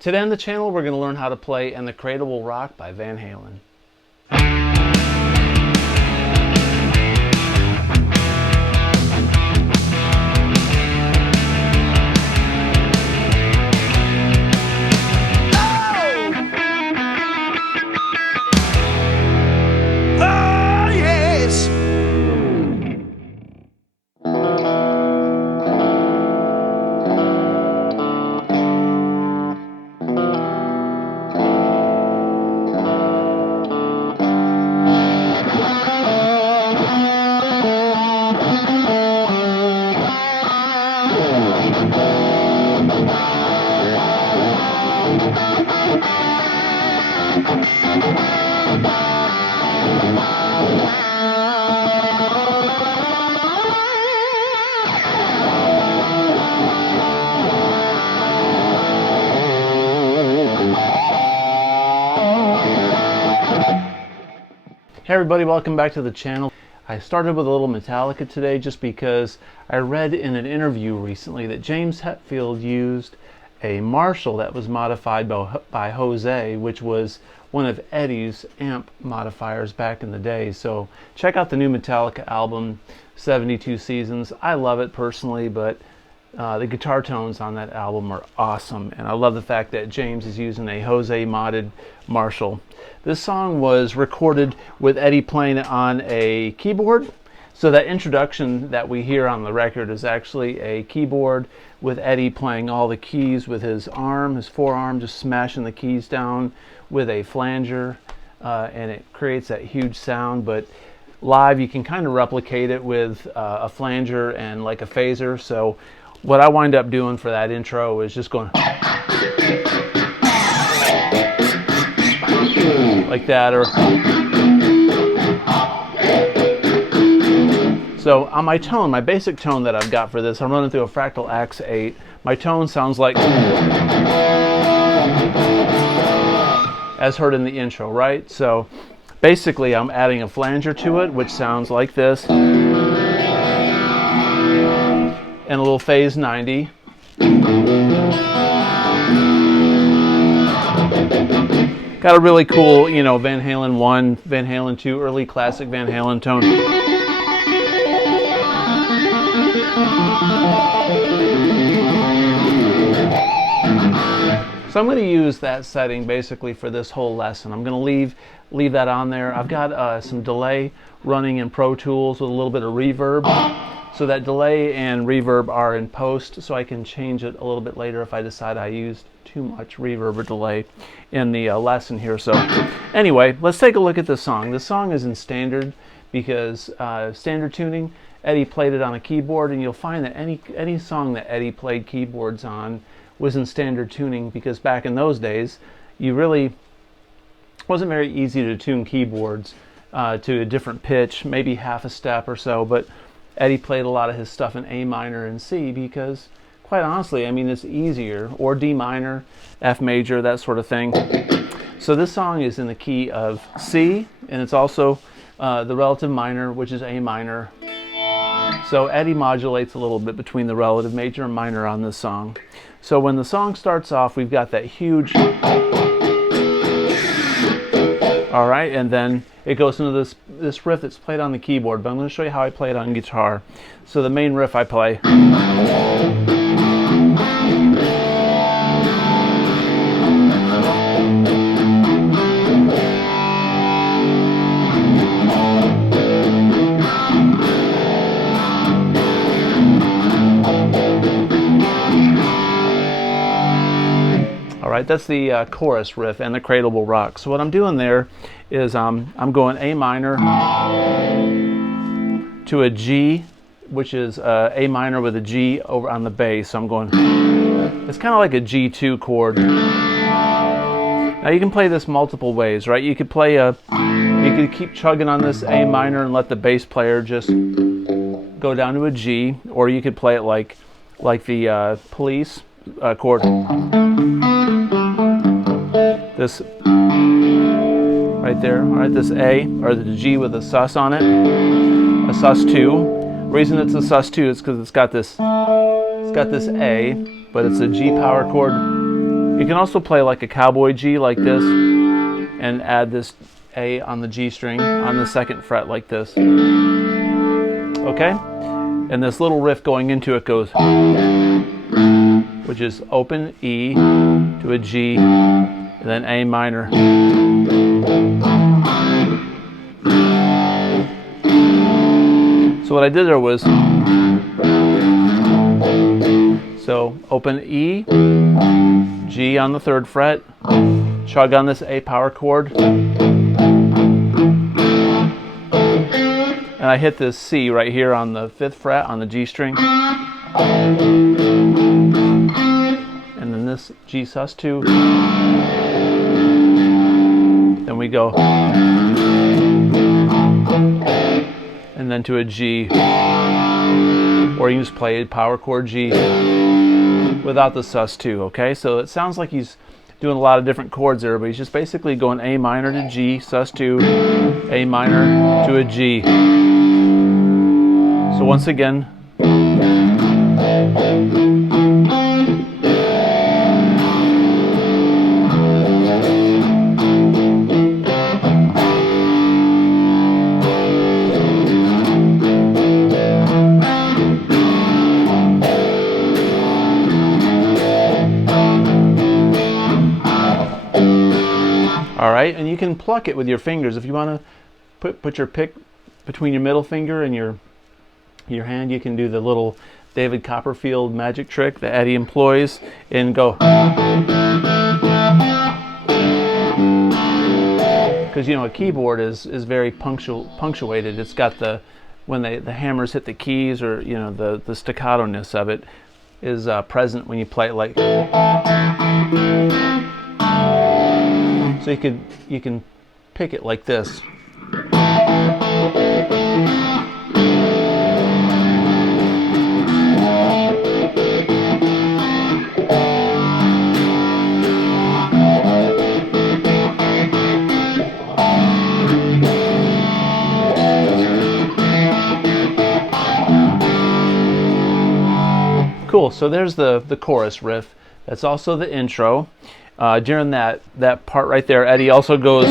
Today on the channel, we're going to learn how to play And the Cradle Will Rock by Van Halen. Hey everybody, welcome back to the channel. I started with a little Metallica today just because I read in an interview recently that James Hetfield used a Marshall that was modified by Jose, which was one of Eddie's amp modifiers back in the day. So check out the new Metallica album, 72 Seasons. I love it personally, but the guitar tones on that album are awesome, and I love the fact that James is using a Jose modded Marshall. This song was recorded with Eddie playing it on a keyboard, so that introduction that we hear on the record is actually a keyboard with Eddie playing all the keys with his arm, his forearm, just smashing the keys down with a flanger, and it creates that huge sound. But live you can kind of replicate it with a flanger and like a phaser. So what I wind up doing for that intro is just going like that, or so on my tone, my basic tone that I've got for this, I'm running through a Fractal Axe 8. My tone sounds like as heard in the intro, right? So basically I'm adding a flanger to it, which sounds like this, and a little phase 90. Got a really cool, Van Halen 1, Van Halen 2, early classic Van Halen tone. So I'm going to use that setting basically for this whole lesson. I'm going to leave that on there. I've got some delay running in Pro Tools with a little bit of reverb. So that delay and reverb are in post, so I can change it a little bit later if I decide I used too much reverb or delay in the lesson here. So anyway, let's take a look at this song. This song is in standard because standard tuning, Eddie played it on a keyboard, and you'll find that any song that Eddie played keyboards on was in standard tuning, because back in those days, wasn't very easy to tune keyboards to a different pitch, maybe half a step or so, but Eddie played a lot of his stuff in A minor and C because, quite honestly, it's easier, or D minor, F major, that sort of thing. So this song is in the key of C, and it's also the relative minor, which is A minor. So Eddie modulates a little bit between the relative major and minor on this song. So when the song starts off, we've got that huge, all right, and then it goes into this riff that's played on the keyboard, but I'm going to show you how I play it on guitar. So the main riff I play. Alright, that's the chorus riff, And the Cradle Will Rock. So what I'm doing there is I'm going A minor to a G, which is A minor with a G over on the bass. So I'm going, it's kind of like a G2 chord. Now you can play this multiple ways, right? You could keep chugging on this A minor and let the bass player just go down to a G, or you could play it like the Police chord. This right there, all right, this A, or the G with a sus on it, a sus2. The reason it's a sus2 is because it's got this A, but it's a G power chord You can also play like a cowboy G like this and add this A on the G string on the 2nd fret like this. Okay? And this little riff going into it goes, which is open E to a G, and then A minor. So what I did there was, so open E, G on the 3rd fret, chug on this A power chord, and I hit this C right here on the 5th fret on the G string, and then this G sus2, then we go, and then to a G, or you can just play a power chord G without the sus2, okay? So it sounds like he's doing a lot of different chords there, but he's just basically going A minor to G, sus2, A minor to a G. So once again, all right, and you can pluck it with your fingers. If you want to put your pick between your middle finger and your hand, you can do the little David Copperfield magic trick that Eddie employs and go. Because you know a keyboard is very punctuated. It's got the when the hammers hit the keys, or you know the staccato-ness of it is present when you play it like. So you can pick it like this. Cool, so there's the chorus riff. That's also the intro. During that part right there, Eddie also goes.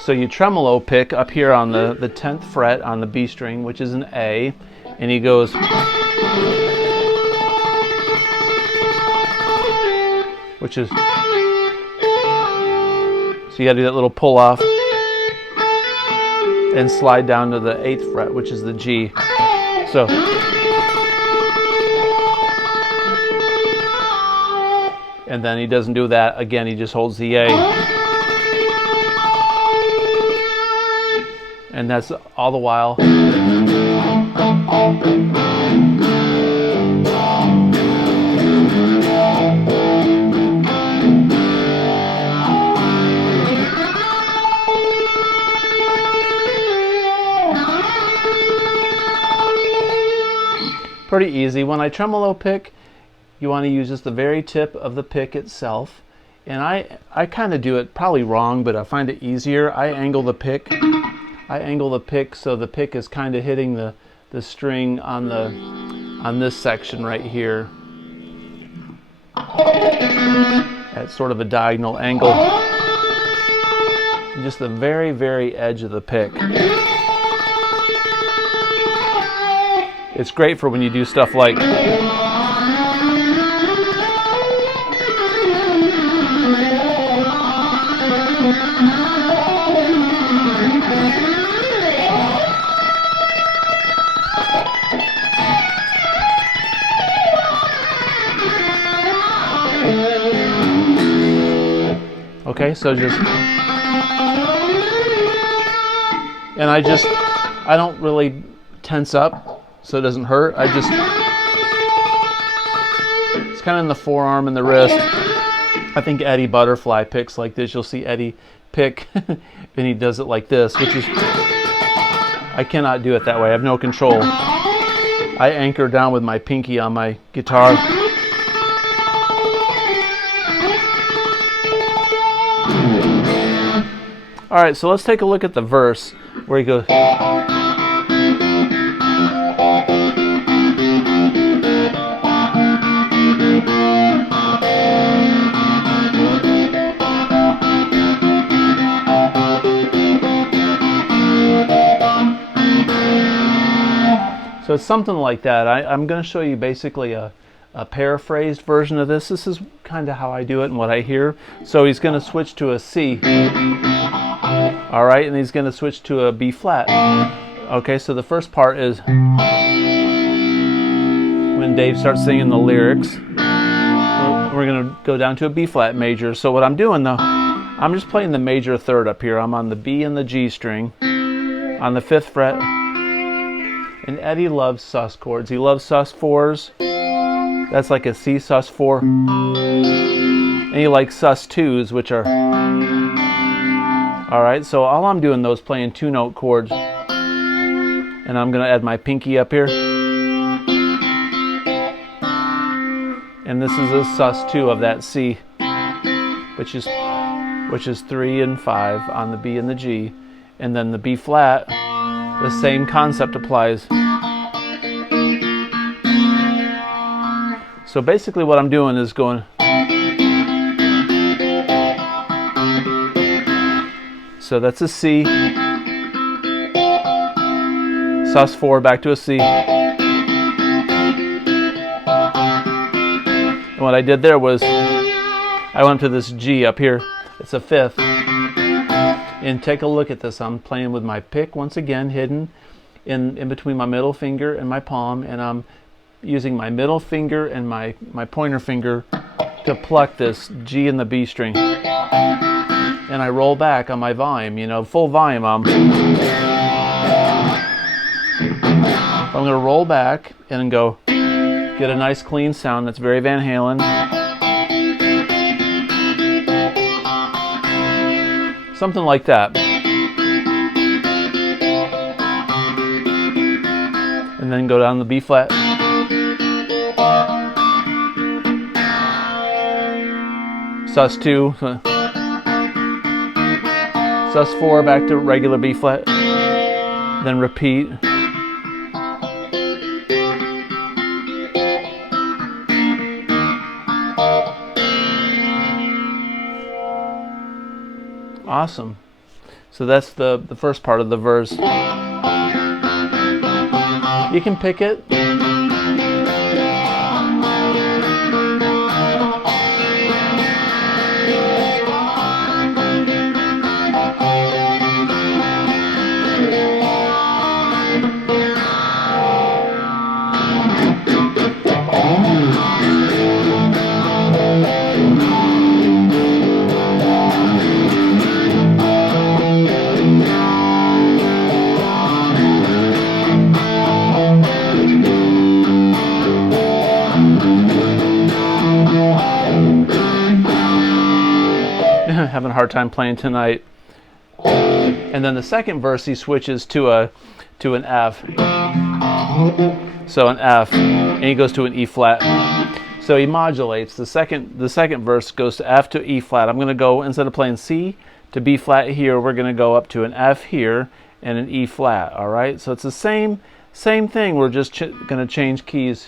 So you tremolo pick up here on the 10th fret on the B string, which is an A, and he goes. Which is. So you got to do that little pull off and slide down to the 8th fret, which is the G. So and then he doesn't do that again, he just holds the A. And that's all the while. Pretty easy. When I tremolo pick, you want to use just the very tip of the pick itself. And I kind of do it probably wrong, but I find it easier. I angle the pick so the pick is kind of hitting the string on this section right here at sort of a diagonal angle. Just the very, very edge of the pick. It's great for when you do stuff like okay, so just and I don't really tense up so it doesn't hurt. It's kind of in the forearm and the wrist. I think Eddie Butterfly picks like this. You'll see Eddie pick and he does it like this, which is, I cannot do it that way. I have no control. I anchor down with my pinky on my guitar. All right, so let's take a look at the verse where he goes. So it's something like that. I'm going to show you basically a paraphrased version of this. This is kind of how I do it and what I hear. So he's going to switch to a C. All right, and he's going to switch to a B flat. Okay, so the first part is when Dave starts singing the lyrics. We're going to go down to a B flat major. So what I'm doing though, I'm just playing the major third up here. I'm on the B and the G string on the 5th fret. And Eddie loves sus chords. He loves sus4s. That's like a C sus4. And he likes sus2s, which are... Alright, so all I'm doing though is playing 2-note chords. And I'm going to add my pinky up here. And this is a sus2 of that C, which is 3 and 5 on the B and the G. And then the B flat, the same concept applies. So basically what I'm doing is going... So that's a C, sus4 back to a C. And what I did there was I went to this G up here. It's a 5th. And take a look at this. I'm playing with my pick once again, hidden in between my middle finger and my palm, and I'm using my middle finger and my pointer finger to pluck this G and the B string. And I roll back on my volume, you know, full volume. I'm going to roll back and go get a nice clean sound that's very Van Halen. Something like that. And then go down the B flat. sus2. sus4 back to regular B flat. Then repeat. Awesome. So that's the first part of the verse. You can pick it. Having a hard time playing tonight. And then the second verse he switches to an F. So an F, and he goes to an E flat. So he modulates. The second verse goes to F to E flat. I'm going to go, instead of playing C to B flat here, we're going to go up to an F here and an E flat. All right. So it's the same thing. We're just going to change keys.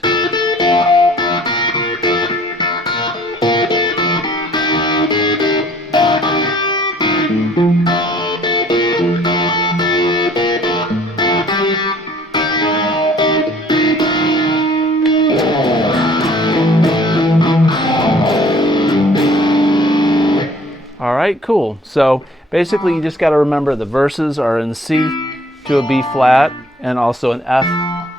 Alright, cool. So basically you just got to remember the verses are in C to a B flat and also an F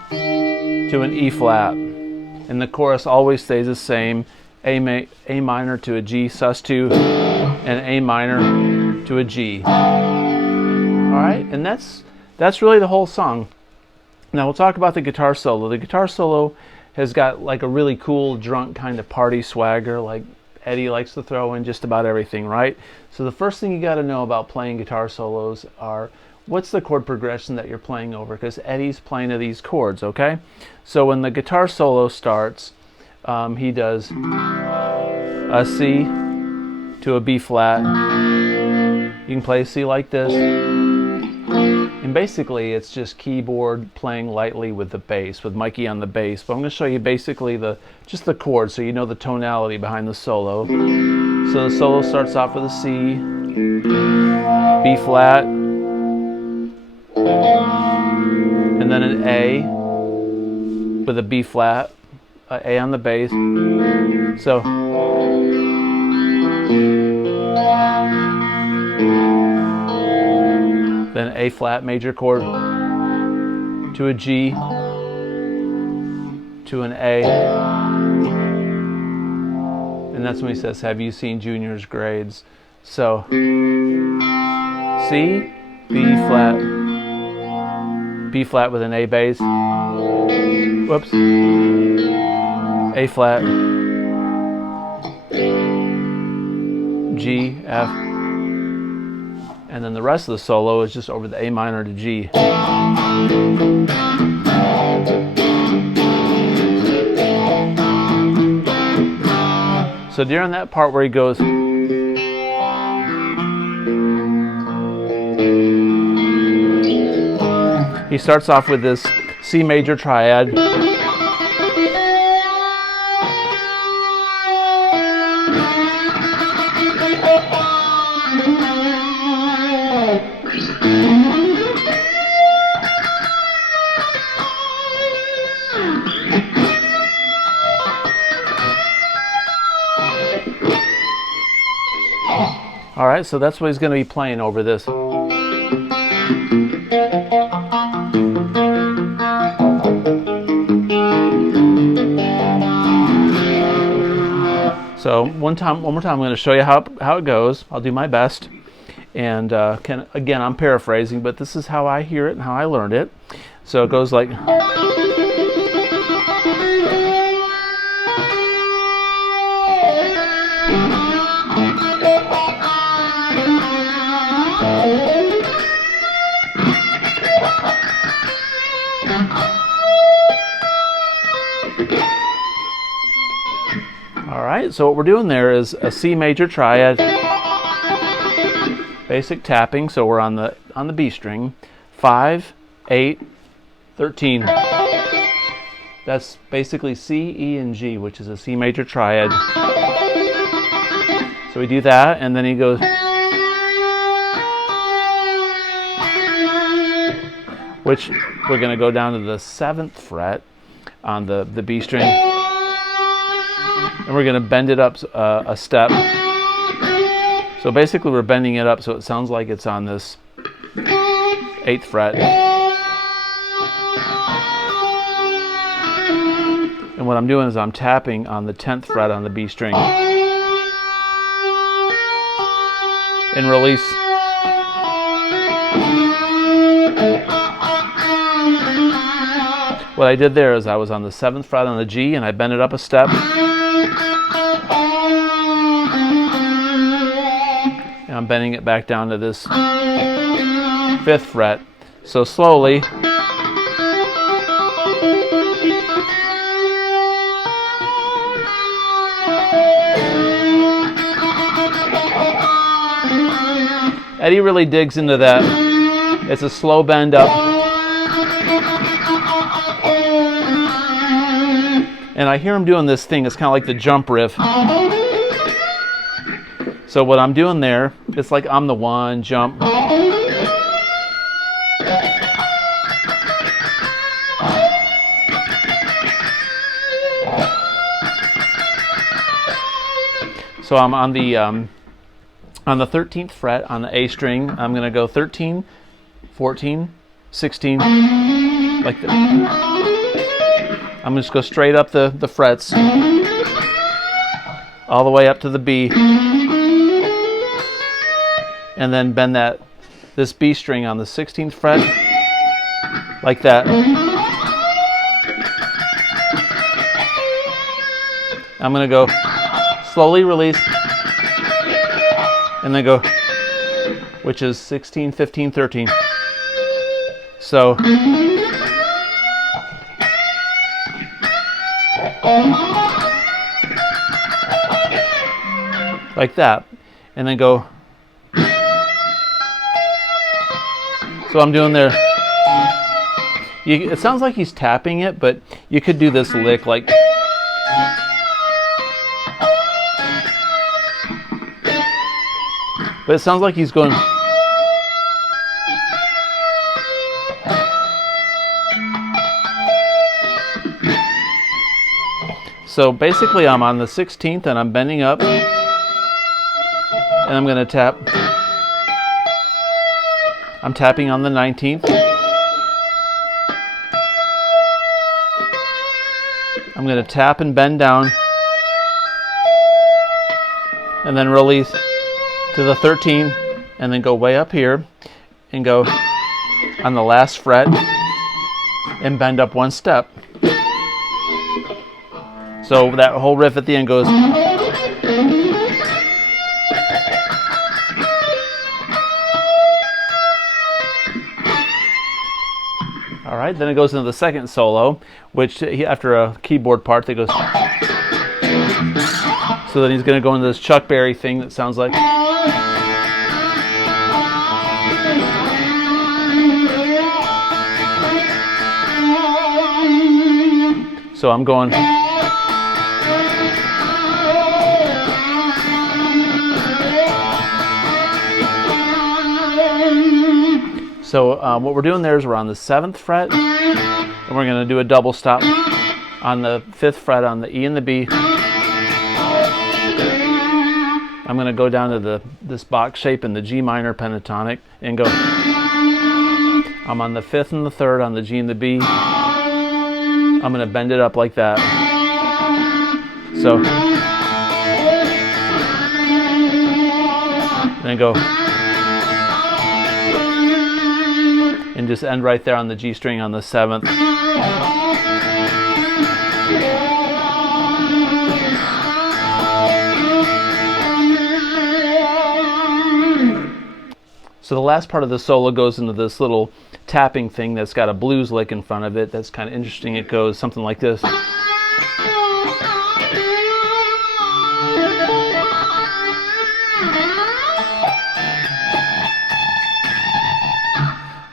to an E flat. And the chorus always stays the same. A minor to a G sus2 and A minor to a G. Alright, and that's really the whole song. Now we'll talk about the guitar solo. The guitar solo has got like a really cool drunk kind of party swagger, like Eddie likes to throw in just about everything, right? So the first thing you got to know about playing guitar solos are what's the chord progression that you're playing over, because Eddie's playing to these chords, okay? So when the guitar solo starts, he does a C to a B flat. You can play a C like this. And basically it's just keyboard playing lightly with the bass, with Mikey on the bass. But I'm going to show you basically just the chords so you know the tonality behind the solo. So the solo starts off with a C, B flat, and then an A, with a B flat, A on the bass. So then A flat major chord to a G to an A, and that's when he says, "Have you seen Junior's grades?" So C, B flat with an A bass, whoops, A flat, G, F, and then the rest of the solo is just over the A minor to G. So during that part where he goes, he starts off with this C major triad. All right, so that's what he's going to be playing over this. So one more time, I'm going to show you how it goes. I'll do my best, and again, I'm paraphrasing, but this is how I hear it and how I learned it. So it goes like. All right, so what we're doing there is a C major triad, basic tapping. So we're on the B string, 5, 8, 13. That's basically C, E, and G, which is a C major triad. So we do that, and then he goes. Which we're going to go down to the 7th fret on the B string, and we're going to bend it up a step. So basically we're bending it up so it sounds like it's on this 8th fret. And what I'm doing is I'm tapping on the 10th fret on the B string. And release. What I did there is I was on the 7th fret on the G, and I bent it up a step. And I'm bending it back down to this 5th fret. So slowly. Eddie really digs into that. It's a slow bend up. And I hear him doing this thing. It's kind of like the jump riff. So what I'm doing there, it's like I'm the one, jump. So I'm on the 13th fret on the A string. I'm going to go 13, 14, 16, like that. I'm just going to go straight up the frets, all the way up to the B, and then bend this B string on the 16th fret, like that. I'm going to go slowly release, and then go, which is 16, 15, 13. So, like that, and then go. So I'm doing there. It sounds like he's tapping it, but you could do this lick like. But it sounds like he's going. So basically I'm on the 16th and I'm bending up, and I'm going to tap. I'm tapping on the 19th. I'm going to tap and bend down, and then release to the 13th, and then go way up here and go on the last fret and bend up one step. So that whole riff at the end goes. All right, then it goes into the second solo, which after a keyboard part that goes. So then he's going to go into this Chuck Berry thing that sounds like. So I'm going. So what we're doing there is we're on the 7th fret, and we're going to do a double stop on the 5th fret on the E and the B. I'm going to go down to this box shape in the G minor pentatonic and go. I'm on the 5th and the 3rd on the G and the B. I'm going to bend it up like that. So then go. And just end right there on the G string on the 7th. So the last part of the solo goes into this little tapping thing that's got a blues lick in front of it. That's kind of interesting. It goes something like this.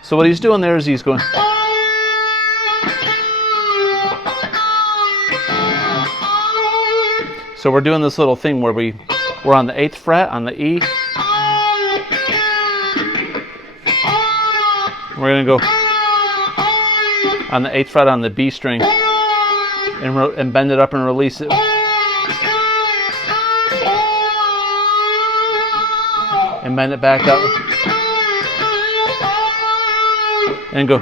So what he's doing there is he's going. So we're doing this little thing where we're on the 8th fret on the E. We're going to go on the 8th fret on the B string and bend it up and release it. And bend it back up. And go.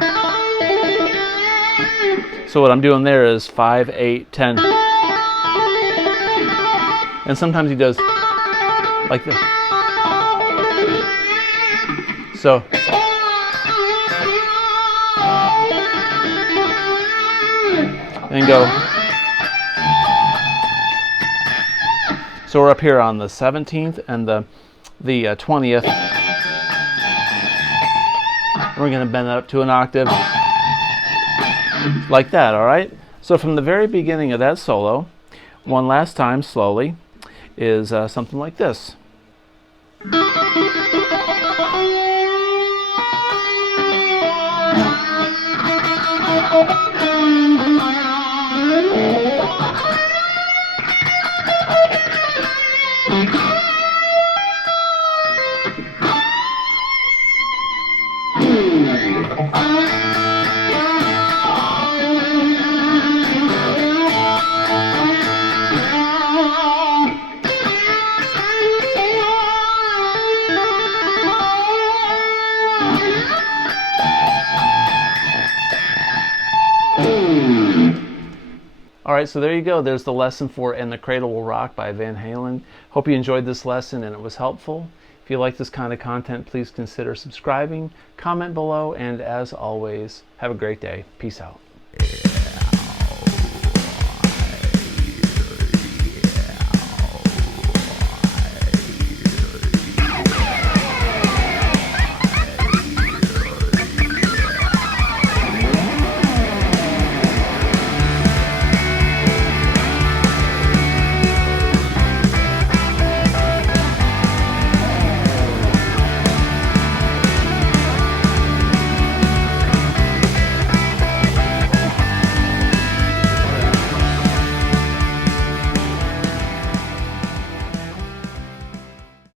So what I'm doing there is 5, 8, 10. And sometimes he does like this. So and go. So we're up here on the 17th and the 20th. We're going to bend that up to an octave like that, all right? So from the very beginning of that solo, one last time slowly, is something like this. Alright, so there you go. There's the lesson for And the Cradle Will Rock by Van Halen. Hope you enjoyed this lesson and it was helpful. If you like this kind of content, please consider subscribing, comment below, and as always, have a great day. Peace out.